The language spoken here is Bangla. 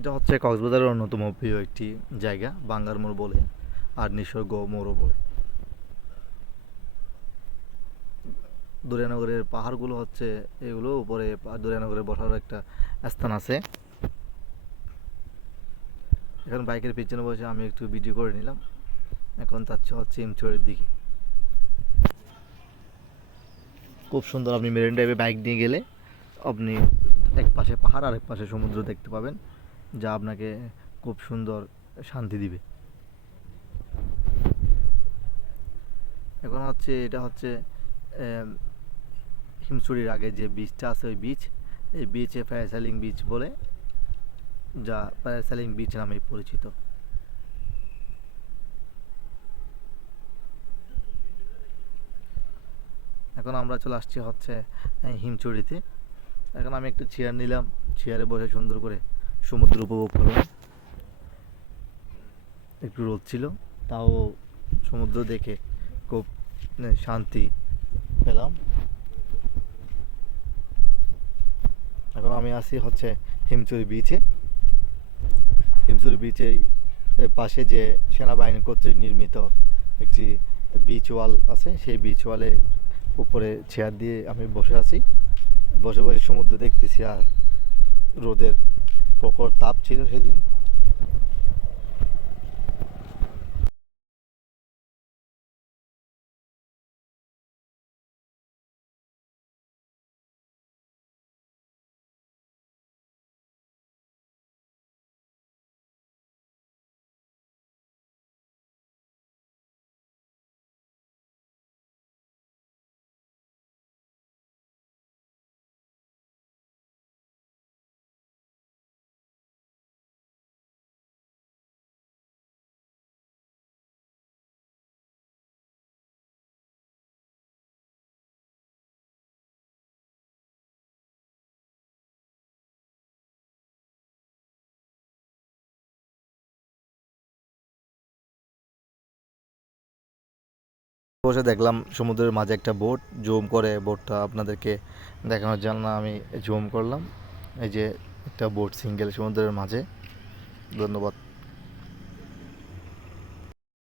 এটা হচ্ছে কক্সবাজারের অন্যতম প্রিয় একটি জায়গা, বাঙ্গার মোড় বলে আর নিসর্গ মোড়ও বলে। দরিয়ানগরের পাহাড়গুলো হচ্ছে এগুলো উপরে দরিয়ানগরে বসার একটা স্থান আছে। এখন বাইকের পিছনে বসে আমি একটু ভিডিও করে নিলাম। এখন যাচ্ছে হচ্ছে ইমচুরের দিকে। খুব সুন্দর, আপনি মেরিন ড্রাইভে বাইক নিয়ে গেলে আপনি এক পাশে পাহাড় আর এক পাশে সমুদ্র দেখতে পাবেন, যা আপনাকে খুব সুন্দর শান্তি দিবে। এখন হচ্ছে এটা হচ্ছে আম, হিমছড়ির আগে যে বিচটা আছে ওই বিচ, এই বিচে প্যারাসাইলিং বিচ বলে, যা প্যারাসাইলিং বিচ নামে পরিচিত। এখন আমরা চলে আসছি হচ্ছে হিমছড়িতে। এখন আমি একটা চেয়ার নিলাম, চেয়ারে বসে সুন্দর করে সমুদ্র উপভোগ করলাম। একটু রোদ ছিল, তাও সমুদ্র দেখে খুব শান্তি পেলাম। এখন আমি আছি হচ্ছে হিমছড়ি বিচে। হিমছড়ি বিচে পাশে যে সেনাবাহিনী কর্তৃক নির্মিত একটি বিচ ওয়াল আছে, সেই বিচ ওয়ালে উপরে চেয়ার দিয়ে আমি বসে আছি। বসে বসে সমুদ্র দেখতেছি, আর রোদের প্রখর তাপ ছিল সেদিন। বসে দেখলাম সমুদ্রের মাঝে একটা বোট, জুম করে বোটটা আপনাদেরকে দেখানোর জন্য আমি জুম করলাম। এই যে একটা বোট সিঙ্গেল সমুদ্রের মাঝে। ধন্যবাদ।